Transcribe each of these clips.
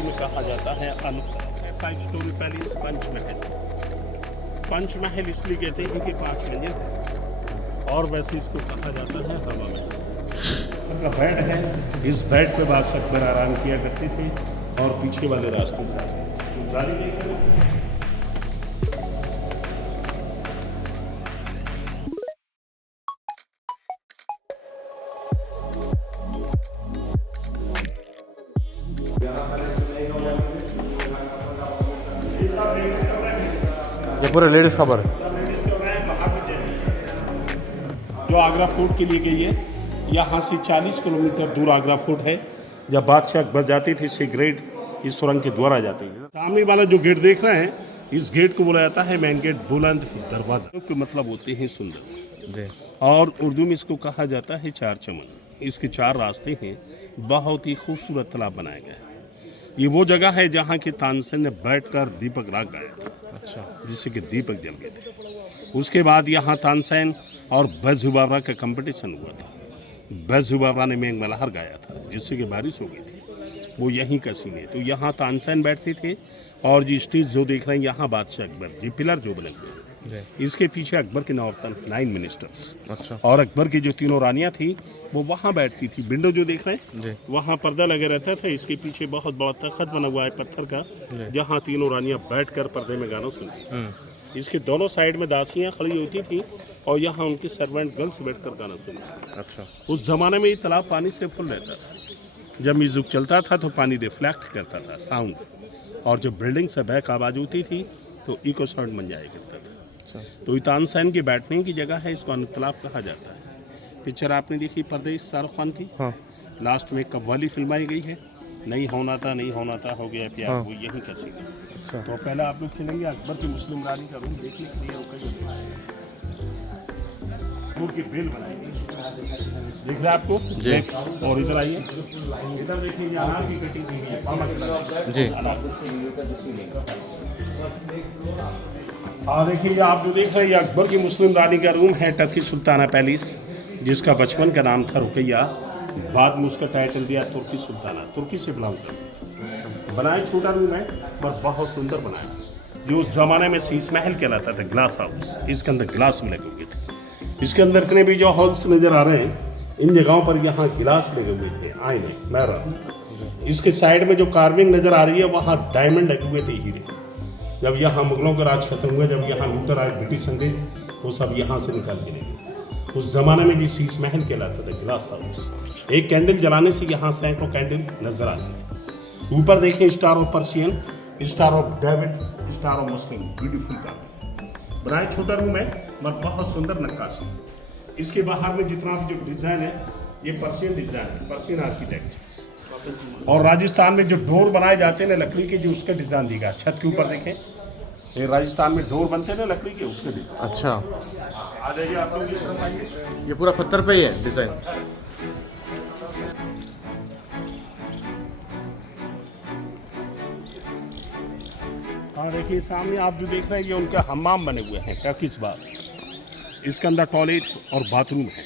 हिंदी में कहा जाता है अनुक्ता। 5 स्टोरी पैलेस पंचमहल। पंचमहल इसलिए कहते हैं कि 5 मंजिल है और वैसे इसको कहा जाता है हवा महल। का बेड है, इस बेड पे बादशाह अकबर आराम किया करते थे और पीछे वाले रास्ते से तो गाड़ी लेकर ये पूरे लेडीज खबर है जो आगरा फोर्ट के लिए गई है। यहाँ से 40 किलोमीटर दूर आगरा फोर्ट है। जब बादशाह अकबर जाते थे इससे ग्रेट इस सुरंग के द्वारा जाते थे। सामने वाला जो गेट देख रहे हैं इस गेट को बोला जाता है मेन गेट, बुलंद दरवाजा के मतलब होते हैं सुंदर, और उर्दू में इसको कहा जाता है चार चमन। इसके 4 रास्ते हैं। बहुत ही खूबसूरत तालाब बनाया गया है। ये वो जगह है जहाँ के तानसेन ने बैठकर दीपक राग गाया था, अच्छा, जिससे कि दीपक जल गए थे। उसके बाद यहाँ तानसेन और बैजुबावरा का कंपटीशन हुआ था। बैजुबावरा ने मेघ मल्हार गाया था जिससे कि बारिश हो गई थी। वो यहीं का सीन है। तो यहाँ तानसेन बैठते थे और जी स्टेज जो देख रहे हैं यहाँ बादशाह अकबर, जी पिलर जो बने हुए हैं, इसके पीछे अकबर के नौरतन 9 मिनिस्टर्स, अच्छा, और अकबर की जो 3 रानियाँ थी वो वहाँ बैठती थी। विंडो जो देख रहे हैं वहाँ पर्दा लगा रहता था। इसके पीछे बहुत बड़ा तख्त बना हुआ है पत्थर का, जहाँ 3 रानियाँ बैठकर पर्दे में गाना सुनती। इसके दोनों साइड में दासियाँ खड़ी होती थी और यहाँ उनके सर्वेंट गर्ल्स बैठकर गाना सुनते। अच्छा, उस जमाने में ये तालाब पानी से फुल रहता था। जब म्यूजिक चलता था तो पानी रिफ्लेक्ट करता था साउंड, और जब बिल्डिंग से बैक आवाज होती थी तो इको साउंड बन जाया करता था। तो ये तानसेन के बैठने की जगह है, इसको तालाब कहा जाता है। पिक्चर आपने देखी परदेश शाहरुख खान की, हाँ। लास्ट में कव्वाली फिल्माई गई है, नहीं होना था नहीं होना था हो गया प्यार, हाँ। वो यहीं का सीन है। तो पहले आप लोग चलेंगे अकबर की मुस्लिम रानी का रूम देखने के लिए। की बेल बनाएंगे, देख रहे हैं आपको जी। और इधर आइए, इधर देखिए अनार की कटिंग की हुई है जी। हाँ देखिए आप जो देख रहे हैं अकबर की मुस्लिम रानी का रूम है, टर्की सुल्ताना पैलेस, जिसका बचपन का नाम था रुकैया, बाद में उसका टाइटल दिया तुर्की सुल्ताना, तुर्की से बिलोंग करता। बनाया छोटा रूम है पर बहुत सुंदर बनाया, जो उस जमाने में शीश महल कहलाता था, ग्लास हाउस। इसके अंदर ग्लास में लगे हुए थे। इसके अंदर इतने भी जो हॉल्स नजर आ रहे हैं इन जगहों पर यहाँ गिलास लगे हुए थे, आईने, मिरर। इसके साइड में जो कार्विंग नजर आ रही है वहाँ डायमंड लगे हुए थे, हीरे। जब यहाँ मुगलों का राज खत्म हुआ, जब यहाँ लूटर आए ब्रिटिश अंग्रेज, वो सब यहाँ से निकाल के ले गए। उस जमाने में जी शीश महल कहलाता था, गिलास हाउस। एक कैंडल जलाने से यहाँ सैकड़ों कैंडल नजर आती थी। ऊपर देखें star of Persian, star of David, star of Muslim, beautiful carving. बनाए छोटा रूम है मगर बहुत सुंदर नक्काशी। इसके बाहर में जितना भी जो डिजाइन है ये पर्शियन डिजाइन है, पर्शियन आर्किटेक्चर। और राजस्थान में जो डोर बनाए जाते हैं ना लकड़ी के, जो उसका डिजाइन दिखा छत के ऊपर देखें, ये राजस्थान में डोर बनते हैं ना लकड़ी के, उसके डिजाइन। अच्छा, आ जाइए आप लोग, इस तरफ आइए। ये पूरा पत्थर पे ही है डिजाइन। हाँ देखिए सामने आप जो देख रहे हैं ये उनके हम्माम बने हुए हैं, टर्किश बाथ। इसके अंदर टॉयलेट और बाथरूम है।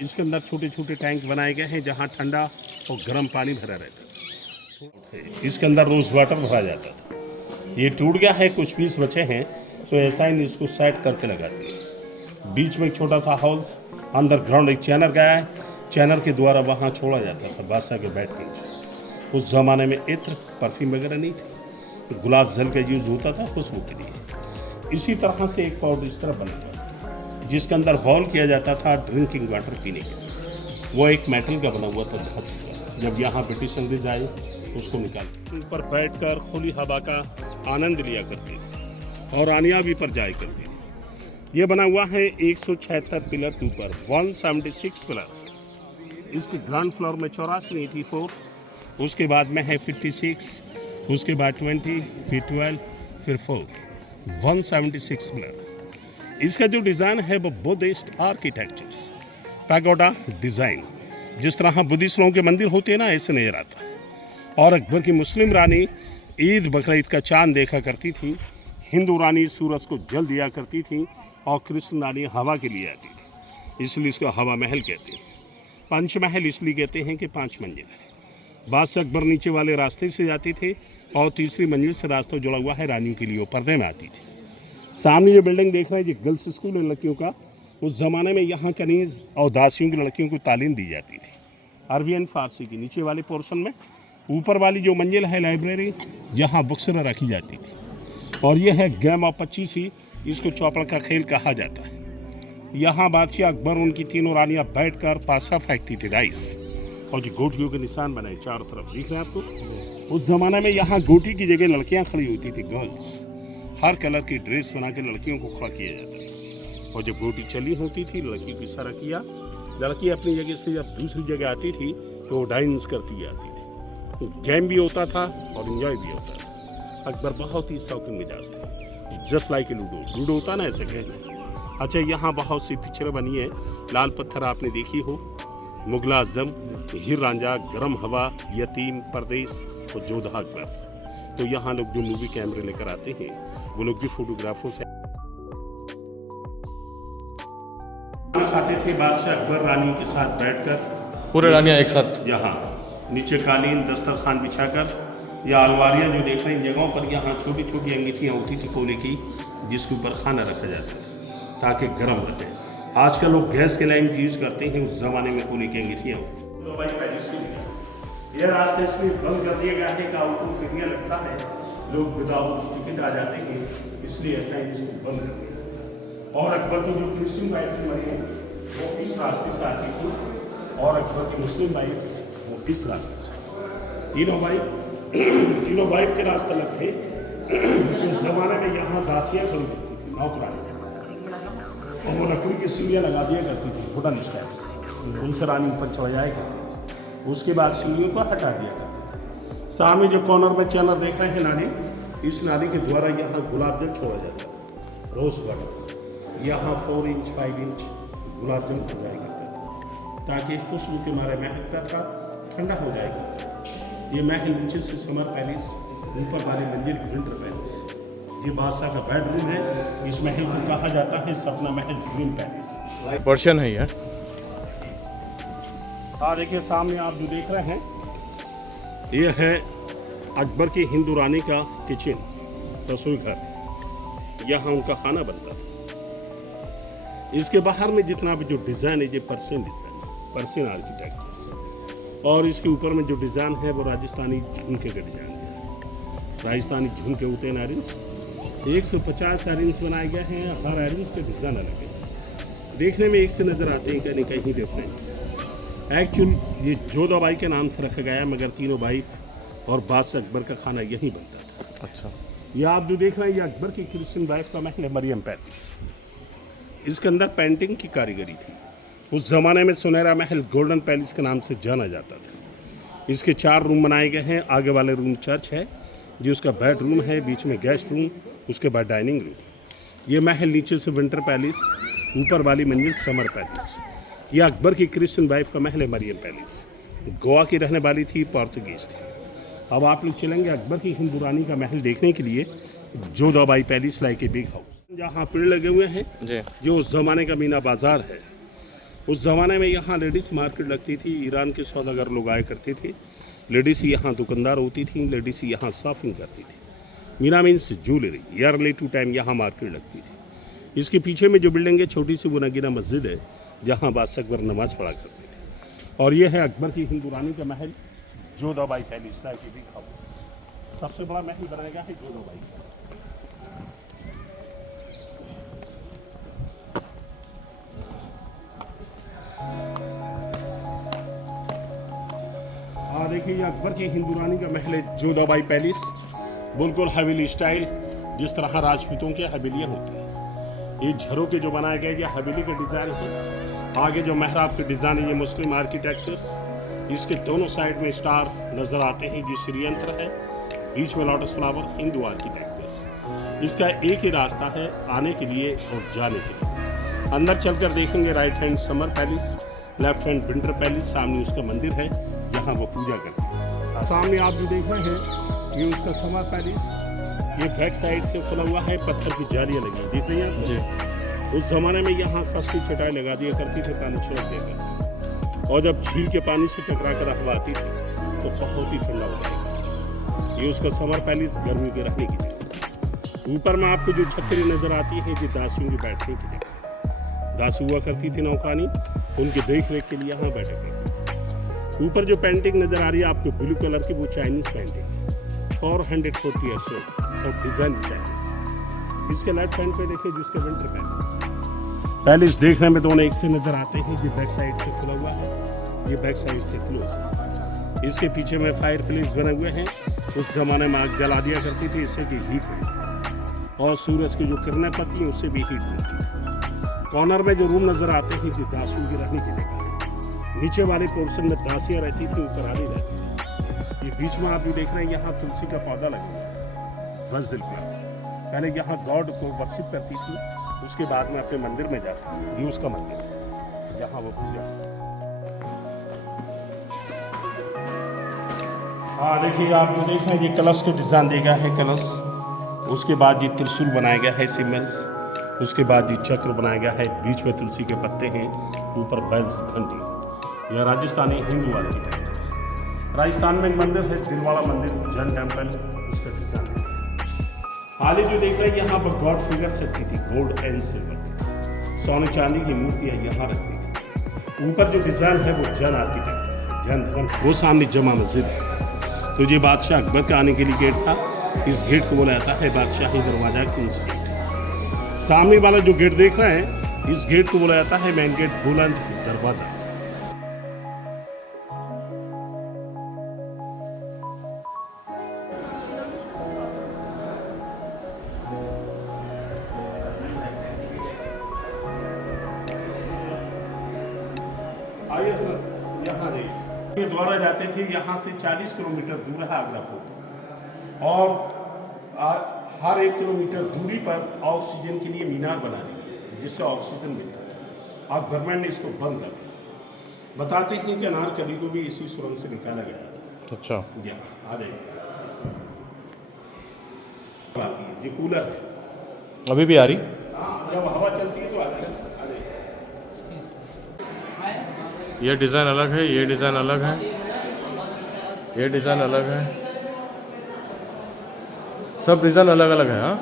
इसके अंदर छोटे छोटे टैंक बनाए गए हैं जहाँ ठंडा और गर्म पानी भरा रहता है। इसके अंदर रोज वाटर भरा जाता था। ये टूट गया है, कुछ पीस बचे हैं, तो ऐसा ही इसको सेट करके लगाते हैं। बीच में एक छोटा सा हाउस, अंडरग्राउंड एक चैनल गया है, चैनल के द्वारा वहाँ छोड़ा जाता था बादशाह के बैठ के। उस ज़माने में इत्र परफ्यूम वगैरह नहीं थे, तो गुलाब जल का यूज होता था खुशबू के लिए। इसी तरह से एक पॉट इस तरह बना हुआ जिसके अंदर हॉल किया जाता था ड्रिंकिंग वाटर पीने के लिए। वो एक मेटल का बना हुआ था धातु का। जब यहाँ ब्रिटिश अंग्रेज आए उसको निकाल ऊपर बैठकर खुली हवा का आनंद लिया करते थे और रानियाँ भी पर जाया करती थी। ये बना हुआ है 176 पिलर के ऊपर, 176 पिलर। इसके ग्राउंड फ्लोर में 84, 84, उसके बाद में है 56, उसके बाद 20, फिर 12, फिर 4, 176 पिलर। इसका जो डिज़ाइन है वो बुद्धिस्ट आर्किटेक्चर्स, पैगोडा डिज़ाइन, जिस तरह बुद्धिस्ट लोगों के मंदिर होते हैं ना, ऐसे नजर आता है। और अकबर की मुस्लिम रानी ईद बकरीद का चांद देखा करती थी, हिंदू रानी सूरज को जल दिया करती थी, और कृष्ण रानी हवा के लिए आती थी, इसलिए इसको हवा महल कहते हैं। पंचमहल इसलिए कहते हैं कि 5 मंजिल है। बादशाह अकबर नीचे वाले रास्ते से जाते थे और तीसरी मंजिल से रास्ता जुड़ा हुआ है रानियों के लिए, वो पर्दे में आती थी। सामने जो बिल्डिंग देख रहे हैं, जो गर्ल्स स्कूल है लड़कियों का, उस ज़माने में यहाँ कनीज़ और दासियों की लड़कियों को तालीम दी जाती थी अरबी एंड फारसी की। नीचे वाले पोर्शन में ऊपर वाली जो मंजिल है लाइब्रेरी, जहाँ बुक्स रखी जाती थी। और यह है गेम ऑफ 25 ही, इसको चौपड़ का खेल कहा जाता है। यहाँ बादशाह अकबर उनकी तीनों रानियाँ बैठकर पासा फेंकती थी राइस, और जो गोटियों के निशान बनाए चारों तरफ दिख रहे हैं आपको। उस ज़माने में यहाँ गोटी की जगह लड़कियाँ खड़ी होती थी, गर्ल्स। हर कलर की ड्रेस बना के लड़कियों को खड़ा किया जाता था, और जब गोटी चली होती थी लड़की को इशारा किया, लड़की अपनी जगह से जब दूसरी जगह आती थी तो वो डांस करती आती थी। गेम भी होता था और इंजॉय भी होता था। अकबर बहुत ही शौकीन मिजाज थे, जस्ट लाइक ए लूडो होता ना, ऐसे कहना। अच्छा, यहाँ बहुत सी पिक्चरें बनी है। लाल पत्थर आपने देखी हो, मुगल आजम, हीर रांझा, गरम हवा, यतीम, परदेश और जोधा अकबर। तो यहाँ लोग जो मूवी कैमरे लेकर आते हैं वो लोग भी फोटोग्राफर्स हैं। खाना खाते थे बादशाह अकबर रानियों के साथ बैठकर, पूरे रानियाँ एक साथ। यहाँ नीचे कालीन दस्तरखान बिछाकर, या अलवारियाँ जो देख रहे हैं जगहों पर, यहाँ छोटी छोटी अंगीठियाँ होती थी कोले की, जिसके ऊपर खाना रखा जाता था ताकि गर्म रहे। आजकल लोग गैस के लाइन यूज़ करते हैं, उस ज़माने में कोले की अंगीठियाँ होती। तो भाई पैरिस के लिए यह रास्ता इसलिए बंद कर दिया गया है कि आउटडोर फेरिया लगता है, लोग विदाउट टिकट आ जाते हैं, इसलिए ऐसा इसको बंद कर दिया। और अकबर की जो क्रिश्चियन वाइफ थी मरी वो इस रास्ते से आती थी, और अकबर की मुस्लिम वाइफ वो इस रास्ते से। तीनों वाइफ के रास्ते अलग थे। उस ज़माने में यहाँ दासियाँ खड़ी होती थी, नौकरानी, और वो लकड़ी की सीढ़ियाँ लगा दिया करती थी, वुडन स्टेप्स, उनसे रानी ऊपर चढ़ जाया करती थी। उसके बाद सीढ़ियों को हटा दिया करते थे। सामने जो कॉर्नर में चैनल देख रहे हैं नाली, इस नाली के द्वारा यहाँ गुलाब जल छोड़ा जाता था, रोज़ वाटर। यहाँ 4 इंच 5 इंच गुलाब जल छोड़ा करता था ताकि खुशबू के मारे महकता था, ठंडा हो जाएगा। ये महल नीचे से समर पैलेस, ऊपर वाले मंजिल विंटर पैलेस। ये बादशाह का बेडरूम है। इस महल को कहा जाता है सपना महल ग्रीन पैलेस। पर्शियन है ये। हाँ, देखिए सामने आप जो देख रहे हैं, ये है अकबर की हिंदू रानी का किचन, रसोई घर। यहाँ उनका खाना बनता था। इसके बाहर में जितना भी जो डिज़ाइन है, ये पर्शियन डिज़ाइन है, पर्शियन आर्किटेक्चर्स। और इसके ऊपर में जो डिज़ाइन है वो राजस्थानी झुमके का डिज़ाइन है। राजस्थानी झुमके होते हैं आयरन्स, 150 आयरन्स बनाए गए हैं। हर आयरन्स का डिज़ाइन अलग है, देखने में एक से नज़र आते हैं, कहीं कहीं डिफरेंट। एक्चुअल ये जोधाबाई के नाम से रखा गया है, मगर तीनों वाइफ और बादशाह अकबर का खाना यहीं बनता था। अच्छा, ये आप जो देख रहे हैं, ये अकबर की क्रिश्चियन वाइफ का महल है, मरियम पैलेस। इसके अंदर पेंटिंग की कारीगरी थी। उस ज़माने में सुनहरा महल गोल्डन पैलेस के नाम से जाना जाता था। इसके 4 रूम बनाए गए हैं। आगे वाले रूम चर्च है, जो उसका बेडरूम है, बीच में गेस्ट रूम, उसके बाद डाइनिंग रूम। ये महल नीचे से विंटर पैलेस, ऊपर वाली मंजिल समर पैलेस। यह अकबर की क्रिश्चियन वाइफ का महल है, मरियम पैलेस। गोवा की रहने वाली थी, पोर्तुगीज़ थी। अब आप लोग चलेंगे अकबर की हिंदू रानी का महल देखने के लिए, Jodha Bai palace like a big house. जहाँ पेड़ लगे हुए हैं जी, जो उस ज़माने का मीना बाज़ार है। उस ज़माने में यहाँ लेडीज़ मार्केट लगती थी, ईरान के सौदागर लोग आया करते थे। लेडीज़ यहाँ दुकानदार होती थी, लेडीज़ यहाँ शॉपिंग करती थी। Meena means jewellery. Yearly 2 time यहाँ मार्केट लगती थी। इसके पीछे में जो बिल्डिंग है, छोटी सी, वो नगीना मस्जिद है, जहाँ बादशाह अकबर नमाज़ पढ़ा करते थे। और ये है अकबर की हिंदू रानी का महल, Jodha Bai palace like a big house. सबसे बड़ा महल बनाया गया है जोधाबाई का। देखिए, ये अकबर की हिंदू रानी का महल है, जोधाबाई पैलेस। बिल्कुल हवेली स्टाइल, जिस तरह राजपूतों के हवेलियाँ होती हैं। ये झरोके जो बनाए गए, ये हवेली का डिज़ाइन है। आगे जो मेहराब के डिज़ाइन है, ये मुस्लिम आर्किटेक्चर्स। इसके दोनों साइड में स्टार नज़र आते हैं, ये श्रीयंत्र है। बीच में लोटस फ्लावर, हिंदू आर्किटेक्चर्स। इसका एक ही रास्ता है आने के लिए और जाने के लिए। अंदर चलकर देखेंगे, right hand summer palace, left hand winter palace. सामने उसका मंदिर है जहाँ वो पूजा करते हैं। सामने आप जो देख रहे हैं, ये उसका समर पैलेस। ये बैक साइड से खुला हुआ है, पत्थर की जालियाँ लगी, देख रही हैं जी। उस ज़माने में यहाँ खस की चटाई लगा दिया करती थी, पानी छिड़क देकर। और जब झील के पानी से टकरा कर हवा आती थी तो बहुत ही ठंडा हो जाएगा। ये उसका समर पैलेस, गर्मी के रहने की जगह। ऊपर में आपको जो छतरी नजर आती है, ये दासियों के बैठने की जगह। दासी हुआ करती थी नौकरानी, उनके देख रेख के लिए यहाँ बैठा करती थी। ऊपर जो पेंटिंग नजर आ रही है आपको ब्लू कलर की, वो चाइनीज पेंटिंग है, 440 ईयर्स ओल्ड और डिजाइन चाइनीज। इसके लेफ्ट हैंड पे देखिए जिसके विंटर पैलेस देखने में दोनों एक से नजर आते हैं। ये बैक साइड से खुला हुआ है, ये बैक साइड से क्लोज है। इसके पीछे में फायर प्लेस बने हुए हैं। उस जमाने में आग जला दिया करती थी, इससे कि हीट मिलती और सूरज की जो किरणें पड़ती हैं उससे भी हीट मिलती। कॉर्नर में जो रूम नजर आते हैं ये दासियों की रहने की जगह है। नीचे वाले पोर्शन में दासियां रहती थी, ऊपर आली रहती थी। ये बीच में आप भी देख रहे हैं, यहाँ तुलसी का पौधा लगा हुआ है, वज्र प्लांट। पहले यहाँ गॉड को वर्शिप करती थी, उसके बाद में अपने मंदिर में जाती थी। ये उसका मंदिर है जहाँ वो पूजा। हाँ देखिए, आप जो देख रहे हैं ये कलश को डिजाइन दिया गया है, कलश। उसके बाद ये त्रिशूल बनाया गया है, सिम्बल्स। उसके बाद ये चक्र बनाया गया है, बीच में तुलसी के पत्ते हैं, ऊपर बैल्स, घंटी। यह राजस्थानी हिंदू आर्किटेक्चर। राजस्थान में एक मंदिर है, दिलवाड़ा मंदिर, जैन टेम्पल, उसका डिजाइन है। हाल जो देख रहे हैं यहाँ पर गॉड फिगर रखती थी, गोल्ड एंड सिल्वर, सोने चांदी की मूर्तियाँ यहाँ रखती थी। ऊपर जो डिजाइन है वो जैन आर्किटेक्चर से, जैन धर्म। वो सामने जमा मस्जिद है। तो ये बादशाह अकबर के आने के लिए गेट था। इस गेट को बोला जाता है बादशाही दरवाजा, किंग्स गेट। सामने वाला जो गेट देख रहे हैं, इस गेट को बोला जाता है मेन गेट, बुलंद दरवाजा। आइए सर, यहाँ देखिए, द्वारा जाते थे। यहाँ से 40 किलोमीटर दूर है आगरा फोर्ट, और हर 1 किलोमीटर दूरी पर ऑक्सीजन के लिए मीनार बना दी है, जिससे ऑक्सीजन मिलता था। अब गवर्नमेंट ने इसको बंद कर दिया। बताते हैं कि अनारकली को भी इसी सुरंग से निकाला गया था। अच्छा, जी हाँ, आ जाइए। आती है, ये कूलर है। अभी भी आ रही? हाँ, जब हवा चलती है तो आ जाएगा। ये डिज़ाइन अलग है, ये डिज़ाइन अलग है, ये डिज़ाइन अलग है, सब डिज़ाइन अलग अलग है। हाँ।